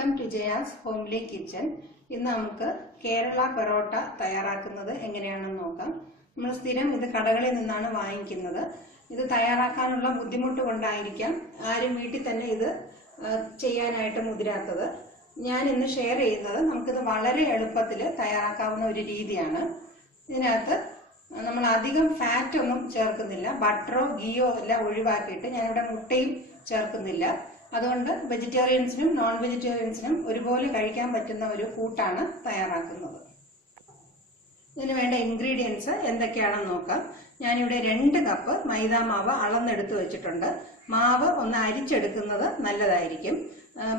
Welcome to Jaya's homely kitchen. ഇന്ന് നമുക്ക് കേരള പെറോട്ട തയ്യാറാക്കുന്നത് എങ്ങനെയാണെന്ന് നോക്കാം. നമ്മൾ സ്ഥിരം ഇത് കടകളിൽ നിന്നാണ് വാങ്ങിക്കുന്നത്. ഇത് തയ്യാറാക്കാനുള്ള ബുദ്ധിമുട്ട് കൊണ്ടായിരിക്കാം ആരും വീട്ടിൽ തന്നെ ഇത് ചെയ്യാനായിട്ട് മുതിരാത്തത്. ഞാൻ ഇന്ന് ഷെയർ ചെയ്യുന്നത് നമുക്കിത് വളരെ എളുപ്പത്തിൽ തയ്യാറാക്കാവുന്ന ഒരു രീതിയാണ്. ഇതിനകത്ത് നമ്മൾ അധികം ഫാറ്റ് ഒന്നും ചേർക്കുന്നില്ല. ബട്ടറോ ഗീയോ എല്ലാം ഒഴിവാക്കിയിട്ട് ഞാനിവിടെ മുട്ടയും ചേർക്കുന്നില്ല. അതുകൊണ്ട് വെജിറ്റേറിയൻസിനും നോൺ വെജിറ്റേറിയൻസിനും ഒരുപോലെ കഴിക്കാൻ പറ്റുന്ന ഒരു കൂട്ടാണ് തയ്യാറാക്കുന്നത്. ഇതിന് വേണ്ട ഇൻഗ്രീഡിയൻസ് എന്തൊക്കെയാണെന്ന് നോക്കാം. ഞാനിവിടെ 2 കപ്പ് മൈദാ മാവ് അളന്നെടുത്ത് വെച്ചിട്ടുണ്ട്. മാവ് ഒന്ന് അരിച്ചെടുക്കുന്നത് നല്ലതായിരിക്കും.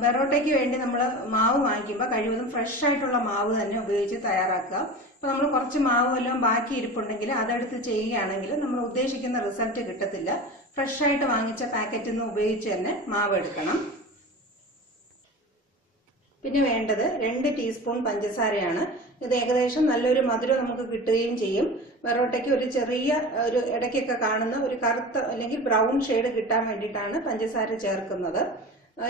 പെറോട്ടയ്ക്ക് വേണ്ടി നമ്മൾ മാവ് വാങ്ങിക്കുമ്പോൾ കഴിവതും ഫ്രഷ് ആയിട്ടുള്ള മാവ് തന്നെ ഉപയോഗിച്ച് തയ്യാറാക്കുക. അപ്പോൾ നമ്മൾ കുറച്ച് മാവ് വല്ലതും ബാക്കി ഇരിപ്പുണ്ടെങ്കിൽ അതെടുത്ത് ചെയ്യുകയാണെങ്കിൽ നമ്മൾ ഉദ്ദേശിക്കുന്ന റിസൾട്ട് കിട്ടത്തില്ല. ഫ്രഷ് ആയിട്ട് വാങ്ങിച്ച പാക്കറ്റിൽ നിന്ന് ഉപയോഗിച്ച് തന്നെ മാവ് എടുക്കണം. പിന്നെ വേണ്ടത് 2 ടീസ്പൂൺ പഞ്ചസാരയാണ്. ഇത് ഏകദേശം നല്ലൊരു മധുരം നമുക്ക് കിട്ടുകയും ചെയ്യും. പെറോട്ടയ്ക്ക് ഒരു ചെറിയ ഒരു ഇടയ്ക്കൊക്കെ കാണുന്ന ഒരു കറുത്ത അല്ലെങ്കിൽ ബ്രൗൺ ഷെയ്ഡ് കിട്ടാൻ വേണ്ടിയിട്ടാണ് പഞ്ചസാര ചേർക്കുന്നത്.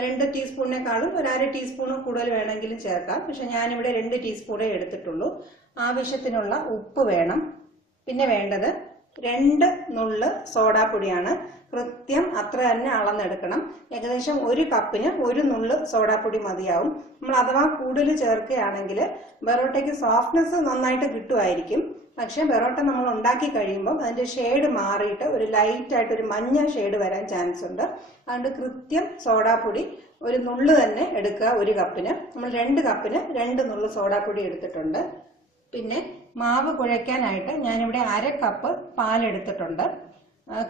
2 ടീസ്പൂണിനേക്കാളും ഒരു 1/2 ടീസ്പൂൺ കൂടുതൽ വേണമെങ്കിലും ചേർക്കാം. പക്ഷെ ഞാനിവിടെ 2 ടീസ്പൂണേ എടുത്തിട്ടുള്ളൂ. ആവശ്യത്തിനുള്ള ഉപ്പ് വേണം. പിന്നെ വേണ്ടത് 2 നുള്ള് സോഡാപ്പൊടിയാണ്. കൃത്യം അത്ര തന്നെ അളന്നെടുക്കണം. ഏകദേശം 1 കപ്പിന് 1 നുള്ള് സോഡാപ്പൊടി മതിയാവും. നമ്മൾ അഥവാ കൂടുതൽ ചേർക്കുകയാണെങ്കിൽ പെറോട്ടയ്ക്ക് സോഫ്റ്റ്നെസ് നന്നായിട്ട് കിട്ടുമായിരിക്കും. പക്ഷെ പെറോട്ട നമ്മൾ ഉണ്ടാക്കി കഴിയുമ്പോൾ അതിന്റെ ഷെയ്ഡ് മാറിയിട്ട് ഒരു ലൈറ്റ് ആയിട്ട് ഒരു മഞ്ഞ ഷെയ്ഡ് വരാൻ ചാൻസ് ഉണ്ട്. അതുകൊണ്ട് കൃത്യം സോഡാപ്പൊടി 1 നുള്ള് തന്നെ എടുക്കുക. 1 കപ്പിന് നമ്മൾ 2 കപ്പിന് 2 നുള്ള് സോഡാപ്പൊടി എടുത്തിട്ടുണ്ട്. പിന്നെ മാവ് കുഴയ്ക്കാനായിട്ട് ഞാനിവിടെ 1/2 കപ്പ് പാലെടുത്തിട്ടുണ്ട്.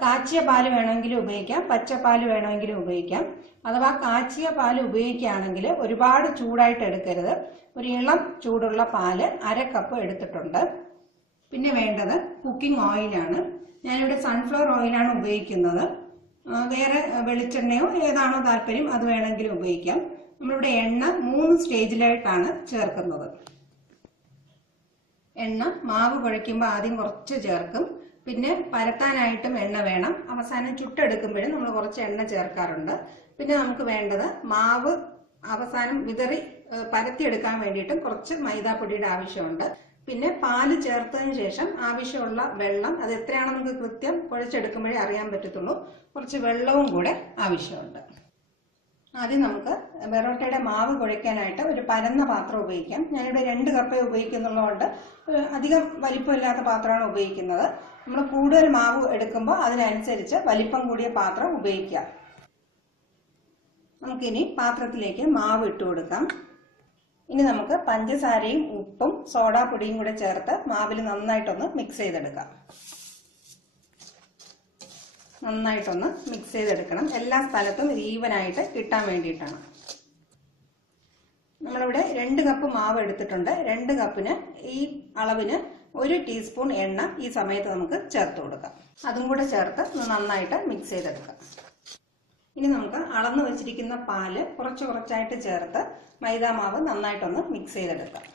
കാച്ചിയ പാല് വേണമെങ്കിലും ഉപയോഗിക്കാം, പച്ചപ്പാല് വേണമെങ്കിലും ഉപയോഗിക്കാം. അഥവാ കാച്ചിയ പാല് ഉപയോഗിക്കുകയാണെങ്കിൽ ഒരുപാട് ചൂടായിട്ട് എടുക്കരുത്. ഒരു ഇളം ചൂടുള്ള പാല് 1/2 കപ്പ് എടുത്തിട്ടുണ്ട്. പിന്നെ വേണ്ടത് കുക്കിംഗ് ഓയിലാണ്. ഞാനിവിടെ സൺഫ്ലവർ ഓയിലാണ് ഉപയോഗിക്കുന്നത്. വേറെ വെളിച്ചെണ്ണയോ ഏതാണോ താല്പര്യം അത് വേണമെങ്കിലും ഉപയോഗിക്കാം. നമ്മളിവിടെ എണ്ണ 3 സ്റ്റേജിലായിട്ടാണ് ചേർക്കുന്നത്. എണ്ണ മാവ് കുഴയ്ക്കുമ്പോൾ ആദ്യം കുറച്ച് ചേർക്കും. പിന്നെ പരത്താനായിട്ടും എണ്ണ വേണം. അവസാനം ചുട്ടെടുക്കുമ്പോഴും നമ്മൾ കുറച്ച് എണ്ണ ചേർക്കാറുണ്ട്. പിന്നെ നമുക്ക് വേണ്ടത് മാവ് അവസാനം വിതറി പരത്തിയെടുക്കാൻ വേണ്ടിയിട്ടും കുറച്ച് മൈദാപ്പൊടിയുടെ ആവശ്യമുണ്ട്. പിന്നെ പാല് ചേർത്തതിന് ശേഷം ആവശ്യമുള്ള വെള്ളം, അത് എത്രയാണെന്ന് നമുക്ക് കൃത്യം കുഴച്ചെടുക്കുമ്പോഴേ അറിയാൻ പറ്റത്തുള്ളൂ. കുറച്ച് വെള്ളവും കൂടെ ആവശ്യമുണ്ട്. ആദ്യം നമുക്ക് പെറോട്ടയുടെ മാവ് കുഴയ്ക്കാനായിട്ട് ഒരു പരന്ന പാത്രം ഉപയോഗിക്കാം. ഞാനിവിടെ 2 കപ്പേ ഉപയോഗിക്കുന്നുള്ളതുകൊണ്ട് അധികം വലിപ്പമില്ലാത്ത പാത്രമാണ് ഉപയോഗിക്കുന്നത്. നമ്മൾ കൂടുതൽ മാവ് എടുക്കുമ്പോൾ അതിനനുസരിച്ച് വലിപ്പം കൂടിയ പാത്രം ഉപയോഗിക്കാം. നമുക്കിനി പാത്രത്തിലേക്ക് മാവ് ഇട്ട് കൊടുക്കാം. ഇനി നമുക്ക് പഞ്ചസാരയും ഉപ്പും സോഡാപ്പൊടിയും കൂടെ ചേർത്ത് മാവിൽ നന്നായിട്ടൊന്ന് മിക്സ് ചെയ്തെടുക്കാം. നന്നായിട്ടൊന്ന് മിക്സ് ചെയ്തെടുക്കണം. എല്ലാ സ്ഥലത്തും ഈവനായിട്ട് കിട്ടാൻ വേണ്ടിയിട്ടാണ്. നമ്മളിവിടെ 2 കപ്പ് മാവ് എടുത്തിട്ടുണ്ട്. 2 കപ്പിന് ഈ അളവിന് 1 ടീസ്പൂൺ എണ്ണ ഈ സമയത്ത് നമുക്ക് ചേർത്ത് കൊടുക്കാം. അതും കൂടെ ചേർത്ത് നന്നായിട്ട് മിക്സ് ചെയ്തെടുക്കാം. ഇനി നമുക്ക് അളന്നു വെച്ചിരിക്കുന്ന പാല് കുറച്ച് കുറച്ചായിട്ട് ചേർത്ത് മൈദാമാവ് നന്നായിട്ടൊന്ന് മിക്സ് ചെയ്തെടുക്കാം.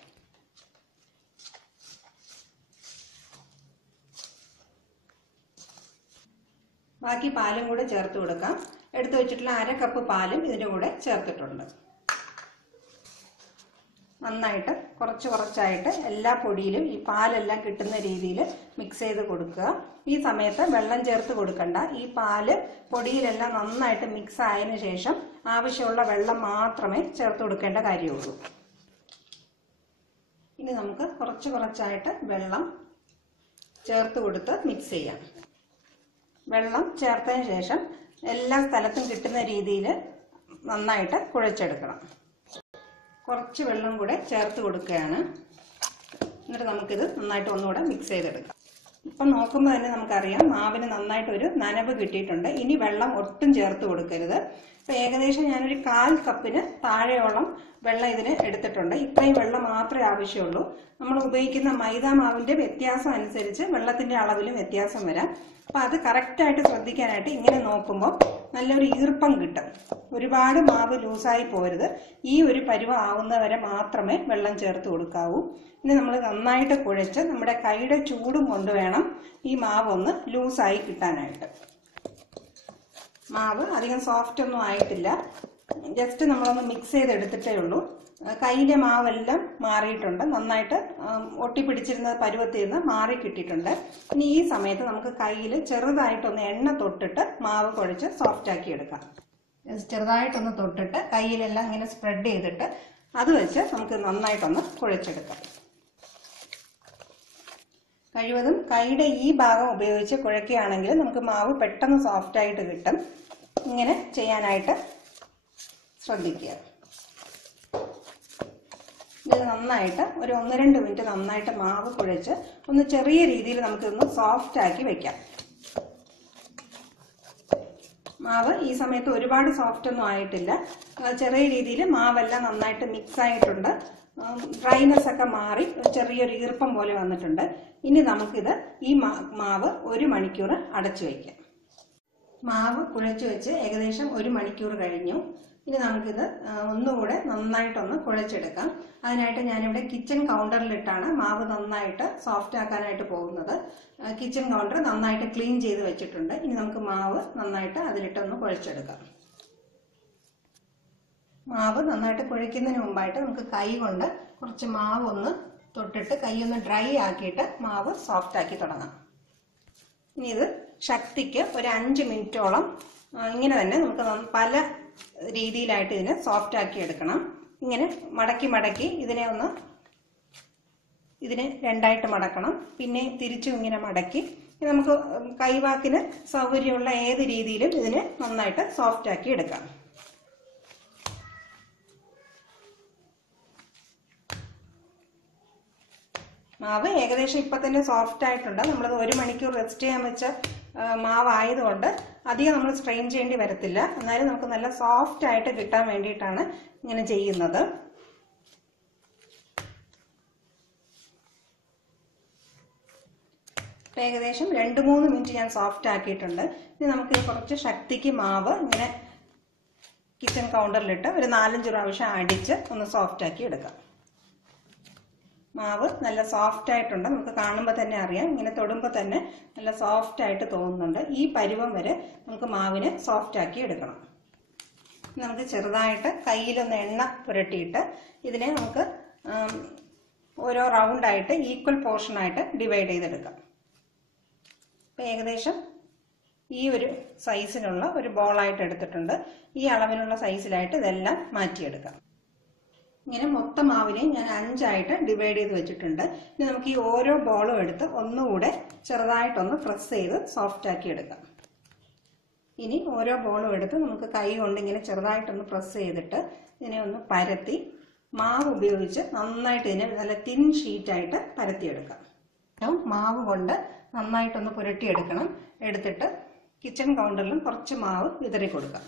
ബാക്കി പാലും കൂടെ ചേർത്ത് കൊടുക്കാം. എടുത്തു വെച്ചിട്ടുള്ള 1/2 കപ്പ് പാലും ഇതിന്റെ കൂടെ ചേർത്തിട്ടുണ്ട്. നന്നായിട്ട് കുറച്ച് കുറച്ചായിട്ട് എല്ലാ പൊടിയിലും ഈ പാലെല്ലാം കിട്ടുന്ന രീതിയിൽ മിക്സ് ചെയ്ത് കൊടുക്കുക. ഈ സമയത്ത് വെള്ളം ചേർത്ത് കൊടുക്കണ്ട. ഈ പാല് പൊടിയിലെല്ലാം നന്നായിട്ട് മിക്സ് ആയതിനു ശേഷം ആവശ്യമുള്ള വെള്ളം മാത്രമേ ചേർത്ത് കൊടുക്കേണ്ട കാര്യമുള്ളൂ. ഇനി നമുക്ക് കുറച്ച് കുറച്ചായിട്ട് വെള്ളം ചേർത്ത് കൊടുത്ത് മിക്സ് ചെയ്യാം. വെള്ളം ചേർത്തതിന് ശേഷം എല്ലാ സ്ഥലത്തും കിട്ടുന്ന രീതിയിൽ നന്നായിട്ട് കുഴച്ചെടുക്കണം. കുറച്ച് വെള്ളം കൂടെ ചേർത്ത് കൊടുക്കുകയാണ്. എന്നിട്ട് നമുക്കിത് നന്നായിട്ട് ഒന്നുകൂടെ മിക്സ് ചെയ്തെടുക്കാം. ഇപ്പം നോക്കുമ്പോൾ തന്നെ നമുക്കറിയാം മാവിന് നന്നായിട്ടൊരു നനവ് കിട്ടിയിട്ടുണ്ട്. ഇനി വെള്ളം ഒട്ടും ചേർത്ത് കൊടുക്കരുത്. ഇപ്പം ഏകദേശം ഞാനൊരു 1/4 കപ്പിന് താഴെയോളം വെള്ളം ഇതിന് എടുത്തിട്ടുണ്ട്. ഇത്രയും വെള്ളം മാത്രമേ ആവശ്യമുള്ളൂ. നമ്മൾ ഉപയോഗിക്കുന്ന മൈദാ മാവിന്റെ വ്യത്യാസം അനുസരിച്ച് വെള്ളത്തിന്റെ അളവിലും വ്യത്യാസം വരാം. അപ്പൊ അത് കറക്റ്റായിട്ട് ശ്രദ്ധിക്കാനായിട്ട് ഇങ്ങനെ നോക്കുമ്പോൾ നല്ലൊരു ഈർപ്പം കിട്ടും. ഒരുപാട് മാവ് ലൂസായി പോരുത്. ഈ ഒരു പരുവം ആവുന്നവരെ മാത്രമേ വെള്ളം ചേർത്ത് കൊടുക്കാവൂ. ഇനി നമ്മൾ നന്നായിട്ട് കുഴച്ച് നമ്മുടെ കൈയുടെ ചൂടും കൊണ്ട് വേണം ഈ മാവ് ഒന്ന് ലൂസായി കിട്ടാനായിട്ട്. മാവ് അധികം സോഫ്റ്റ് ഒന്നും ആയിട്ടില്ല. ജസ്റ്റ് നമ്മളൊന്ന് മിക്സ് ചെയ്തെടുത്തിട്ടേ ഉള്ളൂ. കയ്യിലെ മാവെല്ലാം മാറിയിട്ടുണ്ട്, നന്നായിട്ട് ഒട്ടിപ്പിടിച്ചിരുന്ന പരുവത്തിൽ നിന്ന് മാറി കിട്ടിയിട്ടുണ്ട്. ഇനി ഈ സമയത്ത് നമുക്ക് കയ്യിൽ ചെറുതായിട്ടൊന്ന് എണ്ണ തൊട്ടിട്ട് മാവ് കുഴച്ച് സോഫ്റ്റ് ആക്കി എടുക്കാം. ചെറുതായിട്ടൊന്ന് തൊട്ടിട്ട് കയ്യിലെല്ലാം ഇങ്ങനെ സ്പ്രെഡ് ചെയ്തിട്ട് അത് വെച്ച് നമുക്ക് നന്നായിട്ടൊന്ന് കുഴച്ചെടുക്കാം. കഴിവതും കൈയുടെ ഈ ഭാഗം ഉപയോഗിച്ച് കുഴക്കുകയാണെങ്കിൽ നമുക്ക് മാവ് പെട്ടെന്ന് സോഫ്റ്റ് ആയിട്ട് കിട്ടും. ഇങ്ങനെ ചെയ്യാനായിട്ട് ശ്രദ്ധിക്കുക. ഇത് നന്നായിട്ട് ഒരു 1-2 മിനിറ്റ് നന്നായിട്ട് മാവ് കുഴച്ച് ഒന്ന് ചെറിയ രീതിയിൽ നമുക്കിതൊന്ന് സോഫ്റ്റ് ആക്കി വെക്കാം. മാവ് ഈ സമയത്ത് ഒരുപാട് സോഫ്റ്റ് ഒന്നും ആയിട്ടില്ല, ചെറിയ രീതിയിൽ മാവെല്ലാം നന്നായിട്ട് മിക്സ് ആയിട്ടുണ്ട്. ഡ്രൈനെസ് ഒക്കെ മാറി ചെറിയൊരു ഈർപ്പം പോലെ വന്നിട്ടുണ്ട്. ഇനി നമുക്കിത് ഈ മാവ് 1 മണിക്കൂർ അടച്ചു വയ്ക്കാം. മാവ് കുഴച്ച് വെച്ച് ഏകദേശം 1 മണിക്കൂർ കഴിഞ്ഞു. ഇനി നമുക്കിത് ഒന്നുകൂടെ നന്നായിട്ടൊന്ന് കുഴച്ചെടുക്കാം. അതിനായിട്ട് ഞാനിവിടെ കിച്ചൺ കൗണ്ടറിലിട്ടാണ് മാവ് നന്നായിട്ട് സോഫ്റ്റ് ആക്കാനായിട്ട് പോകുന്നത്. കിച്ചൺ കൗണ്ടർ നന്നായിട്ട് ക്ലീൻ ചെയ്ത് വെച്ചിട്ടുണ്ട്. ഇനി നമുക്ക് മാവ് നന്നായിട്ട് അതിലിട്ടൊന്ന് കുഴച്ചെടുക്കാം. മാവ് നന്നായിട്ട് കുഴയ്ക്കുന്നതിന് മുമ്പായിട്ട് നമുക്ക് കൈ കൊണ്ട് കുറച്ച് മാവ് ഒന്ന് തൊട്ടിട്ട് കൈ ഒന്ന് ഡ്രൈ ആക്കിയിട്ട് മാവ് സോഫ്റ്റ് ആക്കി തുടങ്ങാം. ഇനി ഇത് ശക്തിക്ക് ഒരു 5 മിനിറ്റോളം ഇങ്ങനെ തന്നെ നമുക്ക് പല രീതിയിലായിട്ട് ഇതിനെ സോഫ്റ്റ് ആക്കി എടുക്കണം. ഇങ്ങനെ മടക്കി മടക്കി ഇതിനെ രണ്ടായിട്ട് മടക്കണം. പിന്നെ തിരിച്ചും ഇങ്ങനെ മടക്കി നമുക്ക് കൈവാക്കിന് സൗകര്യമുള്ള ഏത് രീതിയിലും ഇതിനെ നന്നായിട്ട് സോഫ്റ്റ് ആക്കി എടുക്കാം. മാവ് ഏകദേശം ഇപ്പൊ തന്നെ സോഫ്റ്റ് ആയിട്ടുണ്ട്. നമ്മളത് 1 മണിക്കൂർ റെസ്റ്റ് ചെയ്യാൻ വെച്ച മാവായതുകൊണ്ട് അധികം നമ്മൾ സ്ട്രെയിൻ ചെയ്യേണ്ടി വരത്തില്ല. എന്നാലും നമുക്ക് നല്ല സോഫ്റ്റ് ആയിട്ട് കിട്ടാൻ വേണ്ടിയിട്ടാണ് ഇങ്ങനെ ചെയ്യുന്നത്. ഏകദേശം 2-3 മിനിറ്റ് ഞാൻ സോഫ്റ്റ് ആക്കിയിട്ടുണ്ട്. ഇനി നമുക്ക് കുറച്ച് ശക്തിക്ക് മാവ് ഇങ്ങനെ കിച്ചൺ കൗണ്ടറിലിട്ട് ഒരു 4-5 പ്രാവശ്യം അടിച്ച് ഒന്ന് സോഫ്റ്റ് ആക്കി എടുക്കാം. മാവ് നല്ല സോഫ്റ്റ് ആയിട്ടുണ്ട്, നമുക്ക് കാണുമ്പോൾ തന്നെ അറിയാം. ഇങ്ങനെ തൊടുമ്പോൾ തന്നെ നല്ല സോഫ്റ്റ് ആയിട്ട് തോന്നുന്നുണ്ട്. ഈ പരുവം വരെ നമുക്ക് മാവിനെ സോഫ്റ്റ് ആക്കി എടുക്കണം. നമുക്ക് ചെറുതായിട്ട് കയ്യിലൊന്ന് എണ്ണ പുരട്ടിയിട്ട് ഇതിനെ നമുക്ക് ഓരോ റൗണ്ടായിട്ട് ഈക്വൽ പോർഷനായിട്ട് ഡിവൈഡ് ചെയ്തെടുക്കാം. അപ്പം ഏകദേശം ഈ ഒരു സൈസിനുള്ള ഒരു ബോളായിട്ട് എടുത്തിട്ടുണ്ട്. ഈ അളവിനുള്ള സൈസിലായിട്ട് ഇതെല്ലാം മാറ്റിയെടുക്കാം. ഇങ്ങനെ മൊത്തം മാവിനെ ഞാൻ 5 ആയിട്ട് ഡിവൈഡ് ചെയ്ത് വെച്ചിട്ടുണ്ട്. ഇനി നമുക്ക് ഈ ഓരോ ബോളും എടുത്ത് ഒന്നുകൂടെ ചെറുതായിട്ടൊന്ന് പ്രസ് ചെയ്ത് സോഫ്റ്റ് ആക്കി എടുക്കാം. ഇനി ഓരോ ബോളും എടുത്ത് നമുക്ക് കൈ കൊണ്ട് ഇങ്ങനെ ചെറുതായിട്ടൊന്ന് പ്രസ് ചെയ്തിട്ട് ഇതിനെ ഒന്ന് പരത്തി മാവ് ഉപയോഗിച്ച് നന്നായിട്ട് ഇതിനെ നല്ല തിൻ ഷീറ്റായിട്ട് പരത്തിയെടുക്കാം. മാവ് കൊണ്ട് നന്നായിട്ടൊന്ന് പുരട്ടിയെടുക്കണം. എടുത്തിട്ട് കിച്ചൺ കൗണ്ടറിലും കുറച്ച് മാവ് വിതറി കൊടുക്കാം.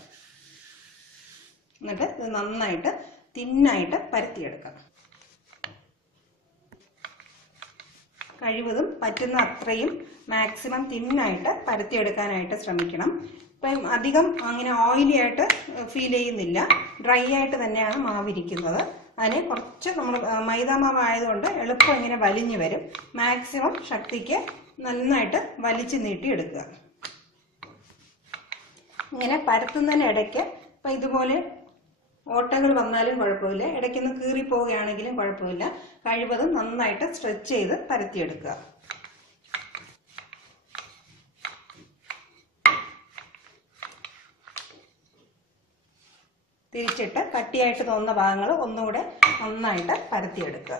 എന്നിട്ട് ഇത് നന്നായിട്ട് തിന്നായിട്ട് പരത്തിയെടുക്കാം. കഴിവതും പറ്റുന്ന അത്രയും മാക്സിമം തിന്നായിട്ട് പരത്തിയെടുക്കാനായിട്ട് ശ്രമിക്കണം. ഇപ്പം അധികം അങ്ങനെ ഓയിലി ആയിട്ട് ഫീൽ ചെയ്യുന്നില്ല, ഡ്രൈ ആയിട്ട് തന്നെയാണ് മാവിരിക്കുന്നത്. അതിനെ കുറച്ച് നമ്മൾ മൈദാ മാവ് ആയതുകൊണ്ട് എളുപ്പം ഇങ്ങനെ വലിഞ്ഞു വരും. മാക്സിമം ശക്തിക്ക് നന്നായിട്ട് വലിച്ചു നീട്ടിയെടുക്കുക. ഇങ്ങനെ പരത്തുന്നതിനിടയ്ക്ക് ഇപ്പം ഇതുപോലെ ഓട്ടകൾ വന്നാലും കുഴപ്പമില്ല, ഇടയ്ക്കൊന്ന് കീറിപ്പോവുകയാണെങ്കിലും കുഴപ്പമില്ല. കഴിവതും നന്നായിട്ട് സ്ട്രെച്ച് ചെയ്ത് പരത്തിയെടുക്കുക. തിരിച്ചിട്ട് കട്ടിയായിട്ട് തോന്നുന്ന ഭാഗങ്ങൾ ഒന്നുകൂടെ നന്നായിട്ട് പരത്തിയെടുക്കുക.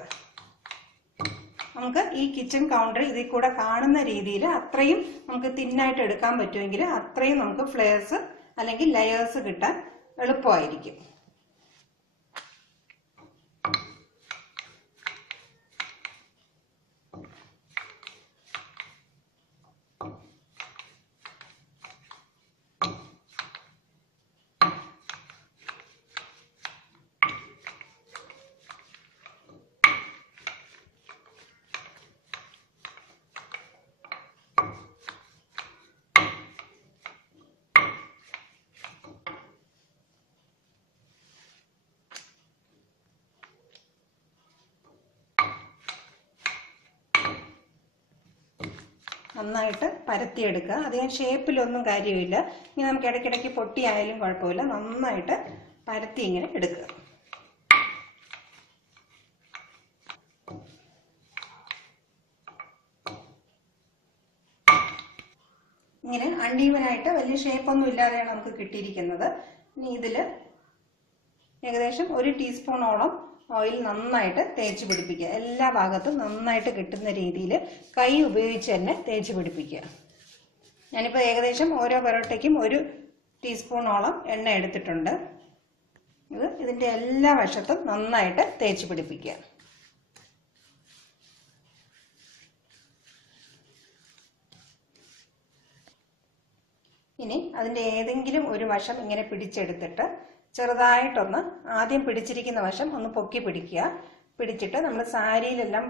നമുക്ക് ഈ കിച്ചൺ കൗണ്ടർ ഇതിൽ കൂടെ കാണുന്ന രീതിയിൽ അത്രയും നമുക്ക് തിന്നായിട്ട് എടുക്കാൻ പറ്റുമെങ്കിൽ അത്രയും നമുക്ക് ഫ്ലേവേഴ്സ് അല്ലെങ്കിൽ ലെയേഴ്സ് കിട്ടാൻ എളുപ്പമായിരിക്കും. നന്നായിട്ട് പരത്തിയെടുക്കുക. അധികം ഷേപ്പിലൊന്നും കാര്യമില്ല. ഇനി നമുക്ക് ഇടയ്ക്കിടയ്ക്ക് പൊട്ടിയായാലും കുഴപ്പമില്ല, നന്നായിട്ട് പരത്തി ഇങ്ങനെ എടുക്കുക. ഇങ്ങനെ അൺഈവനായിട്ട് വലിയ ഷേപ്പൊന്നും ഇല്ലാതെയാണ് നമുക്ക് കിട്ടിയിരിക്കുന്നത്. ഇനി ഇതിൽ ഏകദേശം 1 ടീസ്പൂണോളം ഓയിൽ നന്നായിട്ട് തേച്ച് പിടിപ്പിക്കുക. എല്ലാ ഭാഗത്തും നന്നായിട്ട് കിട്ടുന്ന രീതിയിൽ കൈ ഉപയോഗിച്ച് തന്നെ തേച്ച് പിടിപ്പിക്കുക. ഞാനിപ്പോൾ ഏകദേശം ഓരോ പൊറോട്ടയ്ക്കും 1 ടീസ്പൂണോളം എണ്ണ എടുത്തിട്ടുണ്ട്. ഇതിൻ്റെ എല്ലാ വശത്തും നന്നായിട്ട് തേച്ച് പിടിപ്പിക്കുക. ഇനി അതിൻ്റെ ഏതെങ്കിലും ഒരു വശം ഇങ്ങനെ പിടിച്ചെടുത്തിട്ട് ചെറുതായിട്ടൊന്ന് ആദ്യം പിടിച്ചിരിക്കുന്ന വശം ഒന്ന് പൊക്കി പിടിക്കുക. പിടിച്ചിട്ട് നമ്മൾ സാരിയിലെല്ലാം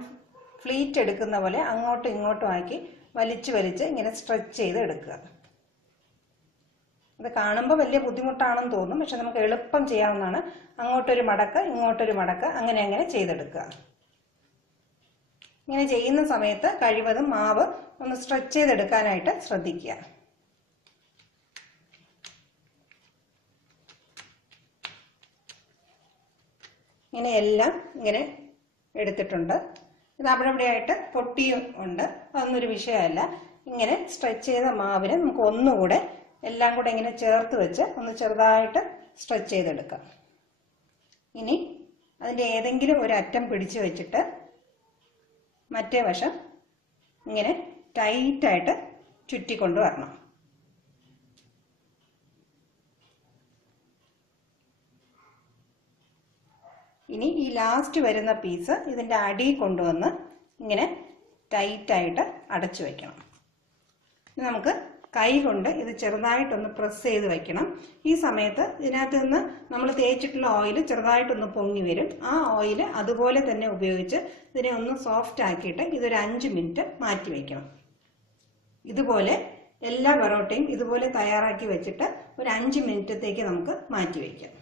ഫ്ലീറ്റ് എടുക്കുന്ന പോലെ അങ്ങോട്ടും ഇങ്ങോട്ടും ആക്കി വലിച്ച് വലിച്ച് ഇങ്ങനെ സ്ട്രെച്ച് ചെയ്ത് എടുക്കുക. ഇത് കാണുമ്പോൾ വലിയ ബുദ്ധിമുട്ടാണെന്ന് തോന്നും, പക്ഷെ നമുക്ക് എളുപ്പം ചെയ്യാവുന്നതാണ്. അങ്ങോട്ടൊരു മടക്ക് ഇങ്ങോട്ടൊരു മടക്ക് അങ്ങനെ അങ്ങനെ ചെയ്തെടുക്കുക. ഇങ്ങനെ ചെയ്യുന്ന സമയത്ത് കഴിവതും മാവ് ഒന്ന് സ്ട്രെച്ച് ചെയ്തെടുക്കാനായിട്ട് ശ്രദ്ധിക്കുക. ഇങ്ങനെ എല്ലാം ഇങ്ങനെ എടുത്തിട്ടുണ്ട്. ഇത് അവിടെ ഇവിടെയായിട്ട് പൊട്ടിയും ഉണ്ട്, അതൊന്നൊരു വിഷയമല്ല. ഇങ്ങനെ സ്ട്രെച്ച് ചെയ്ത മാവിനെ നമുക്ക് ഒന്നുകൂടെ എല്ലാം കൂടെ ഇങ്ങനെ ചേർത്ത് വെച്ച് ഒന്ന് ചെറുതായിട്ട് സ്ട്രെച്ച് ചെയ്തെടുക്കാം. ഇനി അതിൻ്റെ ഏതെങ്കിലും ഒരു അറ്റം പിടിച്ച് വെച്ചിട്ട് മറ്റേ വശം ഇങ്ങനെ ടൈറ്റായിട്ട് ചുറ്റിക്കൊണ്ട് വരണം. ഇനി ഈ ലാസ്റ്റ് വരുന്ന പീസ് ഇതിൻ്റെ അടി കൊണ്ടുവന്ന് ഇങ്ങനെ ടൈറ്റായിട്ട് അടച്ചു വയ്ക്കണം. നമുക്ക് കൈ കൊണ്ട് ഇത് ചെറുതായിട്ടൊന്ന് പ്രസ് ചെയ്ത് വയ്ക്കണം. ഈ സമയത്ത് ഇതിനകത്ത് നിന്ന് നമ്മൾ തേച്ചിട്ടുള്ള ഓയിൽ ചെറുതായിട്ടൊന്ന് പൊങ്ങി വരും. ആ ഓയിൽ അതുപോലെ തന്നെ ഉപയോഗിച്ച് ഇതിനെ ഒന്ന് സോഫ്റ്റ് ആക്കിയിട്ട് ഇതൊരു 5 മിനിറ്റ് മാറ്റി വയ്ക്കണം. ഇതുപോലെ എല്ലാ പൊറോട്ടയും ഇതുപോലെ തയ്യാറാക്കി വെച്ചിട്ട് ഒരു 5 മിനിറ്റത്തേക്ക് നമുക്ക് മാറ്റി വയ്ക്കാം.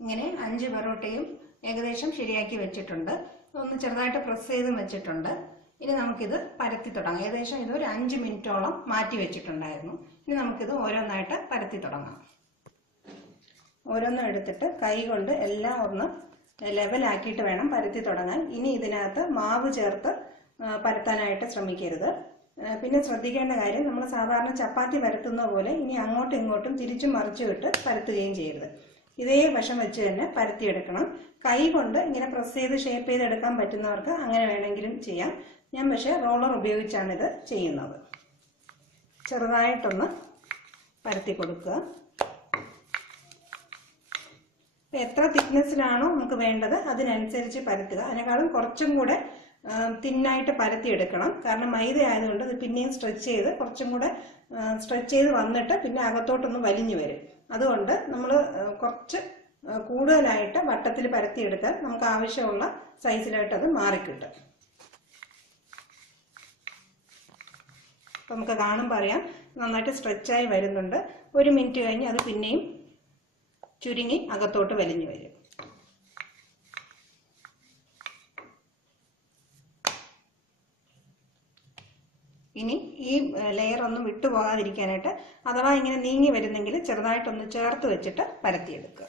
ഇങ്ങനെ 5 പൊറോട്ടയും ഏകദേശം ശരിയാക്കി വെച്ചിട്ടുണ്ട്. ഒന്ന് ചെറുതായിട്ട് പ്രസ് ചെയ്തും വെച്ചിട്ടുണ്ട്. ഇനി നമുക്കിത് പരത്തി തുടങ്ങാം. ഏകദേശം ഇത് ഒരു 5 മിനിറ്റോളം മാറ്റി വെച്ചിട്ടുണ്ടായിരുന്നു. ഇനി നമുക്കിത് ഓരോന്നായിട്ട് പരത്തി തുടങ്ങാം. ഓരോന്നും എടുത്തിട്ട് കൈ കൊണ്ട് എല്ലാം ഒന്ന് ലെവലാക്കിയിട്ട് വേണം പരത്തി തുടങ്ങാൻ. ഇനി ഇതിനകത്ത് മാവ് ചേർത്ത് പരത്താനായിട്ട് ശ്രമിക്കരുത്. പിന്നെ ശ്രദ്ധിക്കേണ്ട കാര്യം, നമ്മൾ സാധാരണ ചപ്പാത്തി പരത്തുന്ന പോലെ ഇനി അങ്ങോട്ടും ഇങ്ങോട്ടും തിരിച്ചും മറിച്ചും ഇട്ട് പരത്തുകയും ചെയ്യരുത്. ഇതേ വശം വെച്ച് തന്നെ പരത്തിയെടുക്കണം. കൈ കൊണ്ട് ഇങ്ങനെ പ്രസ് ചെയ്ത് ഷേപ്പ് ചെയ്തെടുക്കാൻ പറ്റുന്നവർക്ക് അങ്ങനെ വേണമെങ്കിലും ചെയ്യാം. ഞാൻ പക്ഷേ റോളർ ഉപയോഗിച്ചാണ് ഇത് ചെയ്യുന്നത്. ചെറുതായിട്ടൊന്ന് പരത്തി കൊടുക്കുക. എത്ര തിക്നെസ്സിലാണോ നമുക്ക് വേണ്ടത് അതിനനുസരിച്ച് പരത്തുക. അതിനേക്കാളും കുറച്ചും കൂടെ തിന്നായിട്ട് പരത്തിയെടുക്കണം. കാരണം മൈദ ആയതുകൊണ്ട് ഇത് പിന്നെയും സ്ട്രെച്ച് ചെയ്ത് കുറച്ചും കൂടെ സ്ട്രെച്ച് ചെയ്ത് വന്നിട്ട് പിന്നെ അകത്തോട്ടൊന്ന് വലിഞ്ഞു വരും. അതുകൊണ്ട് നമ്മൾ കുറച്ച് കൂടുതലായിട്ട് വട്ടത്തിൽ പരത്തിയെടുത്താൽ നമുക്ക് ആവശ്യമുള്ള സൈസിലായിട്ട് അത് മാറിക്കിട്ടും. അപ്പം നമുക്ക് കാണുമ്പോൾ അറിയാം നന്നായിട്ട് സ്ട്രെച്ചായി വരുന്നുണ്ട്. 1 മിനിറ്റ് കഴിഞ്ഞ് അത് പിന്നെയും ചുരുങ്ങി അകത്തോട്ട് വലിഞ്ഞു വരും. ഇനി ഈ ലെയർ ഒന്നും വിട്ടുപോകാതിരിക്കാനായിട്ട് അഥവാ ഇങ്ങനെ നീങ്ങി വരുന്നെങ്കിൽ ചെറുതായിട്ടൊന്ന് ചേർത്ത് വെച്ചിട്ട് പരത്തിയെടുക്കുക.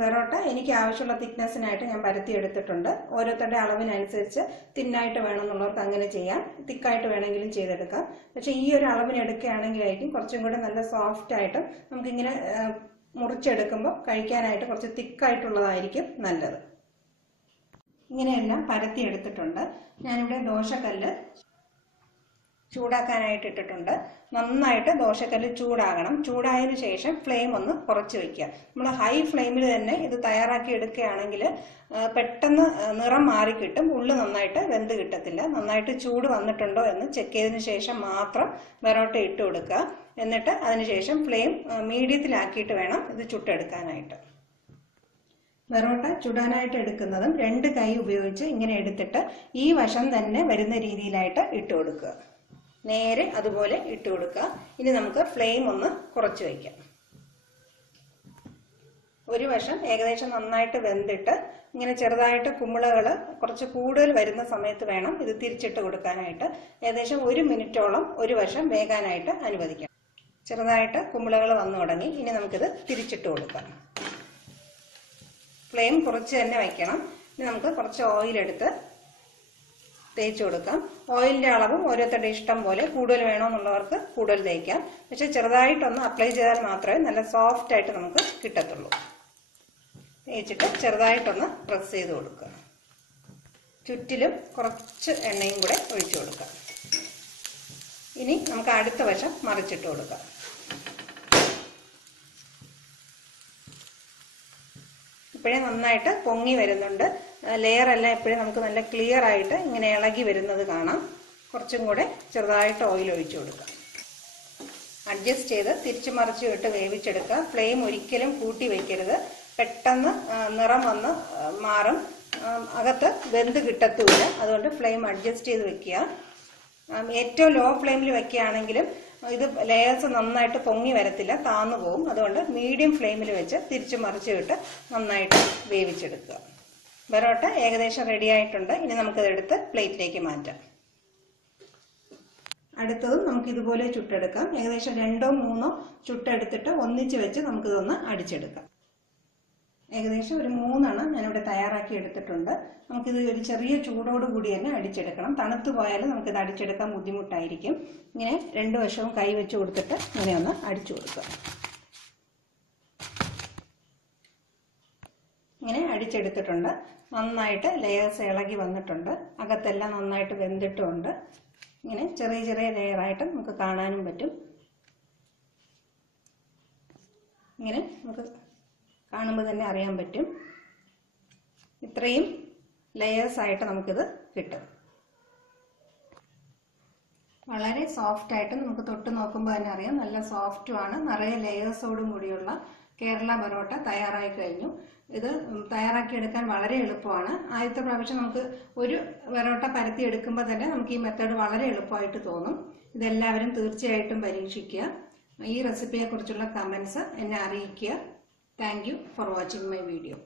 പൊറോട്ട എനിക്ക് ആവശ്യമുള്ള തിക്നെസ്സിനായിട്ട് ഞാൻ പരത്തിയെടുത്തിട്ടുണ്ട്. ഓരോരുത്തരുടെ അളവിനനുസരിച്ച് തിന്നായിട്ട് വേണമെന്നുള്ളവർക്ക് അങ്ങനെ ചെയ്യാം, തിക്കായിട്ട് വേണമെങ്കിലും ചെയ്തെടുക്കാം. പക്ഷെ ഈ ഒരു അളവിന് എടുക്കുകയാണെങ്കിലായിരിക്കും കുറച്ചും കൂടെ നല്ല സോഫ്റ്റ് ആയിട്ട് നമുക്കിങ്ങനെ മുറിച്ചെടുക്കുമ്പോൾ കഴിക്കാനായിട്ട് കുറച്ച് തിക്കായിട്ടുള്ളതായിരിക്കും നല്ലത്. ഇങ്ങനെയെല്ലാം പരത്തി എടുത്തിട്ടുണ്ട്. ഞാനിവിടെ ദോശക്കല്ല് ചൂടാക്കാനായിട്ട് ഇട്ടിട്ടുണ്ട്. നന്നായിട്ട് ദോശക്കല്ല് ചൂടാകണം. ചൂടായതിനു ശേഷം ഫ്ലെയിം ഒന്ന് കുറച്ച് വയ്ക്കുക. നമ്മൾ ഹൈ ഫ്ലെയിമിൽ തന്നെ ഇത് തയ്യാറാക്കി എടുക്കുകയാണെങ്കിൽ പെട്ടെന്ന് നിറം മാറിക്കിട്ടും, ഉള്ളു നന്നായിട്ട് വെന്ത് കിട്ടത്തില്ല. നന്നായിട്ട് ചൂട് വന്നിട്ടുണ്ടോ എന്ന് ചെക്ക് ചെയ്തതിന് ശേഷം മാത്രം പൊറോട്ട ഇട്ട് കൊടുക്കുക. എന്നിട്ട് അതിനുശേഷം ഫ്ലെയിം മീഡിയത്തിലാക്കിയിട്ട് വേണം ഇത് ചുട്ടെടുക്കാനായിട്ട്. പൊറോട്ട ചുടാനായിട്ട് എടുക്കുന്നതും 2 കൈ ഉപയോഗിച്ച് ഇങ്ങനെ എടുത്തിട്ട് ഈ വശം തന്നെ വരുന്ന രീതിയിലായിട്ട് ഇട്ട് കൊടുക്കുക. നേരെ അതുപോലെ ഇട്ട് കൊടുക്കുക. ഇനി നമുക്ക് ഫ്ലെയിം ഒന്ന് കുറച്ച് വയ്ക്കാം. ഒരു വശം ഏകദേശം നന്നായിട്ട് വെന്തിട്ട് ഇങ്ങനെ ചെറുതായിട്ട് കുമിളകൾ കുറച്ച് കൂടുതൽ വരുന്ന സമയത്ത് വേണം ഇത് തിരിച്ചിട്ട് കൊടുക്കാനായിട്ട്. ഏകദേശം 1 മിനിറ്റോളം ഒരു വശം വേകാനായിട്ട് അനുവദിക്കണം. ചെറുതായിട്ട് കുമിളകൾ വന്നു തുടങ്ങി. ഇനി നമുക്കിത് തിരിച്ചിട്ട് കൊടുക്കാം. ഫ്ലെയിം കുറച്ച് തന്നെ വയ്ക്കണം. ഇനി നമുക്ക് കുറച്ച് ഓയിലെടുത്ത് തേച്ച് കൊടുക്കാം. ഓയിലിന്റെ അളവും ഓരോരുത്തരുടെ ഇഷ്ടം പോലെ, കൂടുതൽ വേണമെന്നുള്ളവർക്ക് കൂടുതൽ തേക്കാം. പക്ഷെ ചെറുതായിട്ടൊന്ന് അപ്ലൈ ചെയ്താൽ മാത്രമേ നല്ല സോഫ്റ്റ് ആയിട്ട് നമുക്ക് കിട്ടത്തുള്ളൂ. തേച്ചിട്ട് ചെറുതായിട്ടൊന്ന് പ്രസ് ചെയ്ത് കൊടുക്കുക. ചുറ്റിലും കുറച്ച് എണ്ണയും കൂടെ ഒഴിച്ചു കൊടുക്കാം. ഇനി നമുക്ക് അടുത്ത വശം മറിച്ചിട്ട് കൊടുക്കാം. ഇപ്പോഴേ നന്നായിട്ട് പൊങ്ങി വരുന്നുണ്ട്. ലെയർ എല്ലാം എപ്പോഴും നമുക്ക് നല്ല ക്ലിയർ ആയിട്ട് ഇങ്ങനെ ഇളകി വരുന്നത് കാണാം. കുറച്ചും കൂടെ ചെറുതായിട്ട് ഓയിൽ ഒഴിച്ചു കൊടുക്കാം. അഡ്ജസ്റ്റ് ചെയ്ത് തിരിച്ചു മറിച്ചു ഇട്ട് വേവിച്ചെടുക്കുക. ഫ്ലെയിം ഒരിക്കലും കൂട്ടി വയ്ക്കരുത്. പെട്ടെന്ന് നിറം വന്ന് മാറും, അകത്ത് വെന്ത് കിട്ടത്തുമില്ല. അതുകൊണ്ട് ഫ്ലെയിം അഡ്ജസ്റ്റ് ചെയ്ത് വെക്കുക. ഏറ്റവും ലോ ഫ്ലെയിമിൽ വെക്കുകയാണെങ്കിലും ഇത് ലെയേഴ്സ് നന്നായിട്ട് പൊങ്ങി വരത്തില്ല, താന്നു പോകും. അതുകൊണ്ട് മീഡിയം ഫ്ലെയിമിൽ വെച്ച് തിരിച്ചു മറിച്ചു ഇട്ട് നന്നായിട്ട് വേവിച്ചെടുക്കുക. ബെറോട്ട ഏകദേശം റെഡി ആയിട്ടുണ്ട്. ഇനി നമുക്കിതെടുത്ത് പ്ലേറ്റിലേക്ക് മാറ്റാം. അടുത്തതും നമുക്ക് ഇതുപോലെ ചുട്ടെടുക്കാം. ഏകദേശം 2 or 3 ചുട്ടെടുത്തിട്ട് ഒന്നിച്ച് വെച്ച് നമുക്കിതൊന്ന് അടിച്ചെടുക്കാം. ഏകദേശം ഒരു 3 ഞാനിവിടെ തയ്യാറാക്കി എടുത്തിട്ടുണ്ട്. നമുക്കിത് ഒരു ചെറിയ ചൂടോടുകൂടി തന്നെ അടിച്ചെടുക്കണം. തണുത്തു പോയാൽ നമുക്കിത് അടിച്ചെടുക്കാൻ ബുദ്ധിമുട്ടായിരിക്കും. ഇങ്ങനെ 2 വശവും കൈ വെച്ച് കൊടുത്തിട്ട് ഇങ്ങനെ ഒന്ന് അടിച്ചു കൊടുക്കുക. ഇങ്ങനെ അടിച്ചെടുത്തിട്ടുണ്ട്. നന്നായിട്ട് ലെയേഴ്സ് ഇളകി വന്നിട്ടുണ്ട്. അകത്തെല്ലാം നന്നായിട്ട് വെന്തിട്ടുമുണ്ട്. ഇങ്ങനെ ചെറിയ ചെറിയ ലെയറായിട്ട് നമുക്ക് കാണാനും പറ്റും. ഇങ്ങനെ നമുക്ക് കാണുമ്പോൾ തന്നെ അറിയാൻ പറ്റും. ഇത്രയും ലെയേഴ്സ് ആയിട്ട് നമുക്കിത് കിട്ടും. വളരെ സോഫ്റ്റ് ആയിട്ട് നമുക്ക് തൊട്ട് നോക്കുമ്പോൾ തന്നെ അറിയാം. നല്ല സോഫ്റ്റുമാണ്. നിറയെ ലെയേഴ്സോടും കൂടിയുള്ള കേരള ബറോട്ട തയ്യാറായി കഴിഞ്ഞു. ഇത് തയ്യാറാക്കിയെടുക്കാൻ വളരെ എളുപ്പമാണ്. ആദ്യത്തെ പ്രാവശ്യം നമുക്ക് ഒരു ബറോട്ട പരത്തി എടുക്കുമ്പോൾ തന്നെ നമുക്ക് ഈ മെത്തേഡ് വളരെ എളുപ്പമായിട്ട് തോന്നും. ഇതെല്ലാവരും തീർച്ചയായിട്ടും പരീക്ഷിക്കുക. ഈ റെസിപ്പിയെ കുറിച്ചുള്ള കമന്റ്സ് എന്നെ അറിയിക്കുക. Thank you for watching my video.